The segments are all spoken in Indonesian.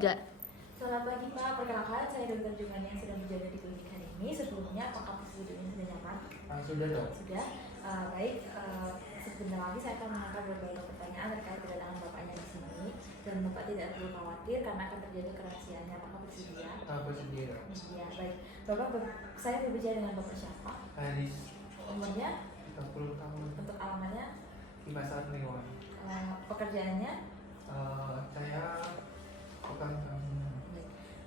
Enggak. Selamat pagi Pak, perkenalkan saya Dr. Jumani yang sedang berjaga di klinik hari ini. Sebelumnya apakah prosedurnya sudah nyaman? Sudah dong. Sudah. Baik, sebentar lagi saya akan mengangkat beberapa pertanyaan terkait kedatangan Bapaknya di sini. Dan Bapak tidak perlu khawatir karena akan terjaga kerahasiaannya. Apakah bersedia? Bersedia. Bersedia, baik. Saya berbicara dengan Bapak siapa? Haris, Umurnya? 30 tahun. Untuk alamannya? Di Pasar Lewat. Pekerjaannya? Saya bukan kamu.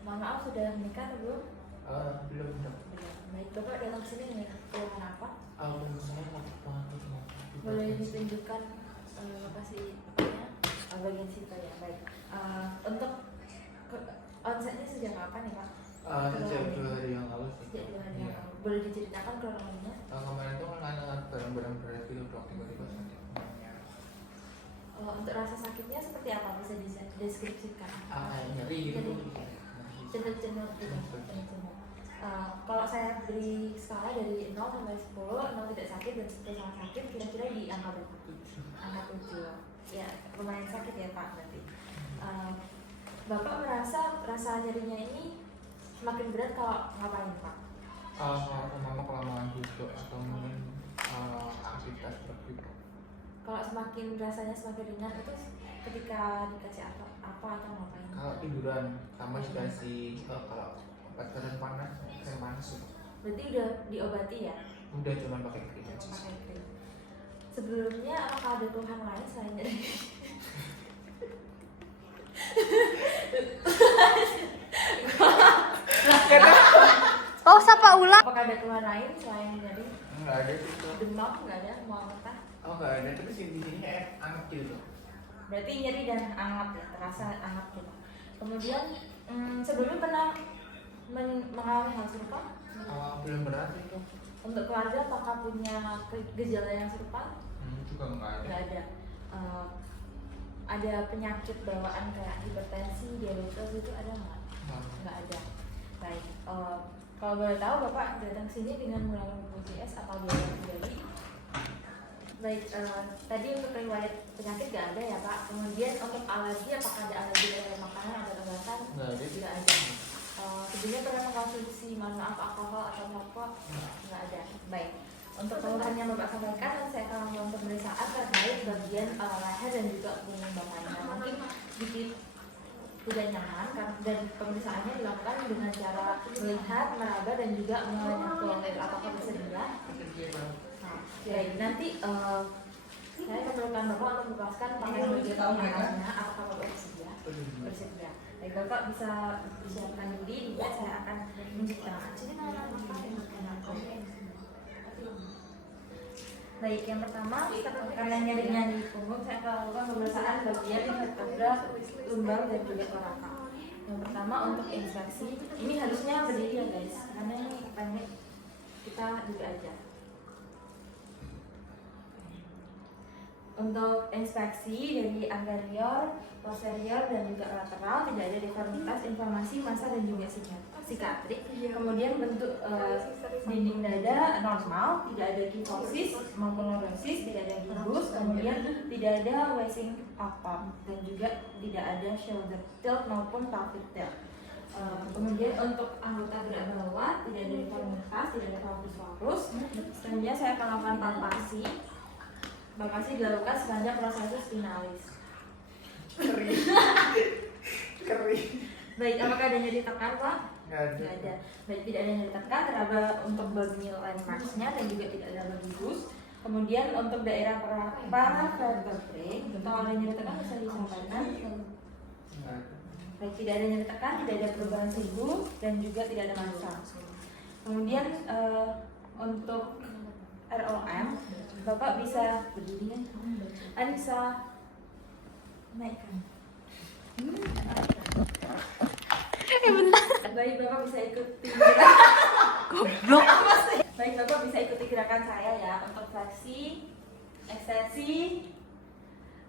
Mohon maaf, sudah menikah atau belum? Belum dong. Belum. Baik, Bapak datang ke sini dengan keluhan apa? Belum, saya takut banget sama. Boleh ditunjukkan lokasi tempatnya? Bagian situ ya, baik. Untuk onsetnya sejak kapan ya Pak? Sejak 2 hari yang lalu sih. Sejak 2 hari yang Iya. lalu. Boleh diceritakan kronologinya? Kemarin itu kan anak barang-barang berat gitu dong, tiba-tiba sakit semuanya. Untuk rasa sakitnya seperti apa? Bisa dideskripsikan? Nyeri gitu. Cenut-cenut gitu. Cenut-cenut. Kalau saya beri skala dari 0 sampai 10, 0 tidak sakit dan 10 sangat sakit, kira-kira di angka berapa? Angka 7. Ya, lumayan sakit ya Pak berarti. Bapak merasa rasa nyerinya ini semakin berat kalau ngapain Pak? Mama kelamaan duduk atau mungkin aktivitas seperti itu. Kalau semakin rasanya semakin ringan itu ketika dikasih apa atau ngapain? Kalau tiduran sama dikasih kalau obat kering panas, air panas itu. Berarti udah diobati ya? Udah cuma pakai krim aja. Pakai krim. Sebelumnya apakah ada keluhan lain selain dari Oh, sapa ulang. apakah ada keluhan lain selain dari Enggak ada itu. demam? Nggak ada, mual muntah? Enggak ada, tapi di sini kayak anget gitu. Berarti nyeri dan hangat ya, terasa hangat gitu. Kemudian sebelumnya pernah mengalami hal serupa? Belum berat itu. Untuk keluarga apakah punya gejala yang serupa? Juga enggak ada. Nggak ada. Ada penyakit bawaan kayak hipertensi, diabetes itu ada nggak? Nggak ada. Baik. Kalau boleh tahu Bapak datang sini dengan menggunakan BPJS atau biaya pribadi? Baik. Tadi untuk riwayat penyakit nggak ada ya Pak. Kemudian untuk alergi, apakah ada alergi terhadap makanan atau obat-obatan? Nggak ada. Tidak ada. Sebelumnya pernah mengkonsumsi mohon maaf alkohol atau rokok? Nggak ada. Baik. Untuk keluhan yang Bapak sampaikan, saya akan melakukan pemeriksaan terkait bagian leher dan juga punggung Bapaknya. Mungkin sedikit tidak nyaman dan pemeriksaannya dilakukan dengan cara melihat, meraba dan juga menyentuh. Apakah bersedia? Baik, nanti saya memerlukan Bapak untuk menjelaskan pakaian bagian pengamannya. Apakah Bapak bersedia? Bersedia. Baik, Bapak bisa disiapkan diri, juga saya akan menceritakan. Sini Baik, yang pertama karena nyerinya di punggung, saya akan lakukan pemeriksaan bagian vertebra, lumbar dan juga toraka. Yang pertama untuk inspeksi, ini harusnya berdiri ya guys, karena ini pendek kita juga aja. Untuk inspeksi dari anterior, posterior dan juga lateral tidak ada deformitas, inflamasi, massa dan juga sikatrik. Kemudian bentuk dinding dada normal, tidak ada kyphosis maupun lorosis, tidak ada gibus, kemudian tidak ada wasting upper dan juga tidak ada shoulder tilt maupun pelvic tilt. Kemudian untuk anggota gerak bawah tidak ada deformitas, tidak ada valgus valgus. Selanjutnya saya akan lakukan palpasi. Palpasi dilakukan sepanjang prosesus spinalis. Kering. Baik, apakah ada nyeri tekan Pak? Nggak ada. Tidak ada. Baik, tidak ada nyeri tekan, teraba untuk bagian landmarksnya dan juga tidak ada bagibus. Kemudian untuk daerah paravertebrae, kalau ada nyeri tekan bisa disampaikan. Nggak ada. Baik, tidak ada nyeri tekan, tidak ada perubahan suhu dan juga tidak ada massa. Kemudian untuk ROM, Bapak bisa berdiri kan? Bisa naikkan. Bentar. Baik, Bapak bisa ikuti. Goblok. Baik, Bapak bisa ikuti gerakan saya ya untuk fleksi, ekstensi,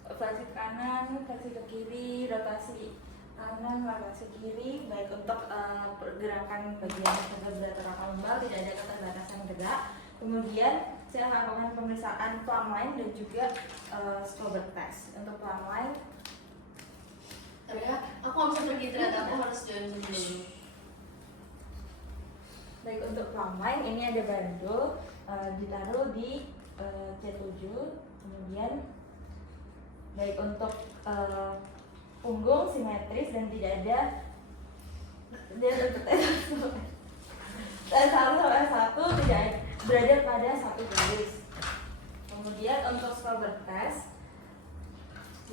fleksi ke kanan, fleksi ke kiri, rotasi kanan, rotasi kiri. Baik, untuk pergerakan bagian vertebra toraka lumbar tidak ada keterbatasan gerak. Kemudian saya akan lakukan pemeriksaan plumb line dan juga Stolberg test. Untuk plumb line Tapi aku nggak bisa pergi ternyata aku harus join Zoom dulu. Baik, untuk pemain ini ada bandul ditaruh di C7. Kemudian baik untuk punggung simetris dan tidak ada dia untuk S1 sampai S1 tidak berada pada satu garis. Kemudian untuk scroll test,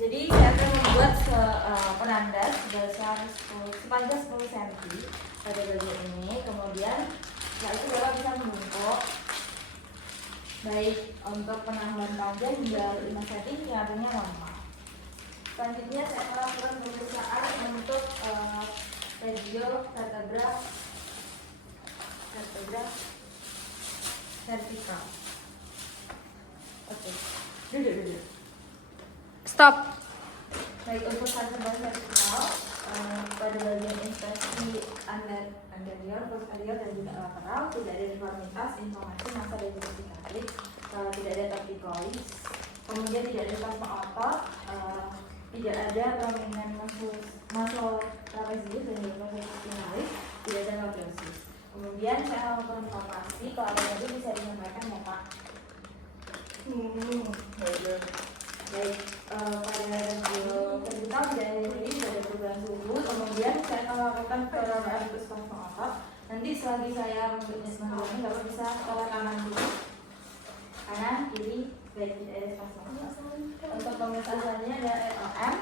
jadi saya akan membuat penanda sepanjang 10 cm pada bagian ini. Kemudian setelah itu Bapak bisa membungkuk baik untuk penahan panjang hingga 5 cm yang artinya normal. Selanjutnya saya akan lakukan pemeriksaan untuk regio vertebra vertikal. Oke, duduk. Stop. Baik, untuk vertebra vertikal pada bagian inspirasi anterior, posterior dan juga lateral tidak ada deformitas, inflamasi, massa dan juga sikatris, tidak ada torticollis, kemudian tidak ada spasma otot, tidak ada prominent muscle trapezius dan juga muscle spinalis, tidak ada nodrosis. Kemudian saya melakukan palpasi, kalau ada tadi bisa disampaikan ya Pak. Baik, pada radio vertikal tidak ada nyeri, tidak ada perubahan suhu. Kemudian saya akan melakukan perawatan untuk spasma otot. Nanti selagi saya menjelaskan Bapak bisa ke kanan dulu, kanan kiri, baik tidak ada spasma otot. Untuk pemeriksaan selanjutnya ada LM.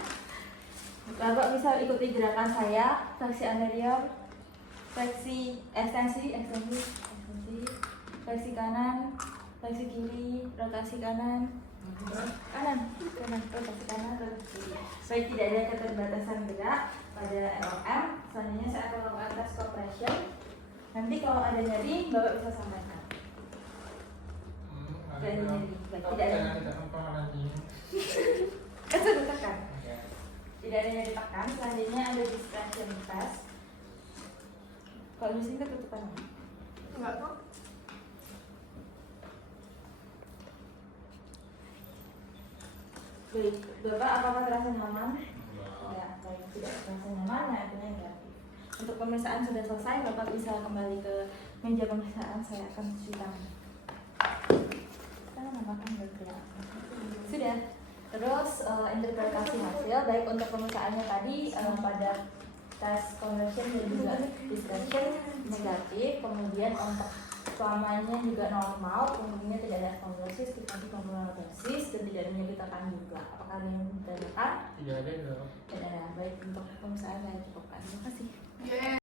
Bapak bisa ikuti gerakan saya, fleksi anterior, fleksi ekstensi, fleksi kanan, fleksi kiri, rotasi kanan, rotasi kanan, rotasi kiri. Baik, tidak ada keterbatasan gerak pada LM. Selanjutnya saya akan melakukan tes compression. Nanti kalau ada nyeri, Bapak bisa sampaikan. Tidak ada nyeri, baik, tidak ada nyeri. Sudah ditekan. Tidak ada nyeri tekan. Selanjutnya ada distraction test. Kalau di sini ketutupan. Enggak kok. Baik, Bapak apakah terasa nyaman? Ya, baik, tidak terasa nyaman, nah artinya negatif. Untuk pemeriksaan sudah selesai, Bapak bisa kembali ke meja pemeriksaan. Saya akan cuci tangan. Kita menambahkan bergerak. Sudah. Terus interpretasi hasil, baik untuk pemeriksaannya tadi pada tes conversion dan juga distraction negatif. Kemudian untuk selamanya juga normal, kemudian tidak ada konversis, kita konversis dan tidak ada nyeri tekan juga. Apakah ada yang ditanyakan? Tidak ada. Tidak ada. Baik, untuk pemeriksaan saya cukupkan.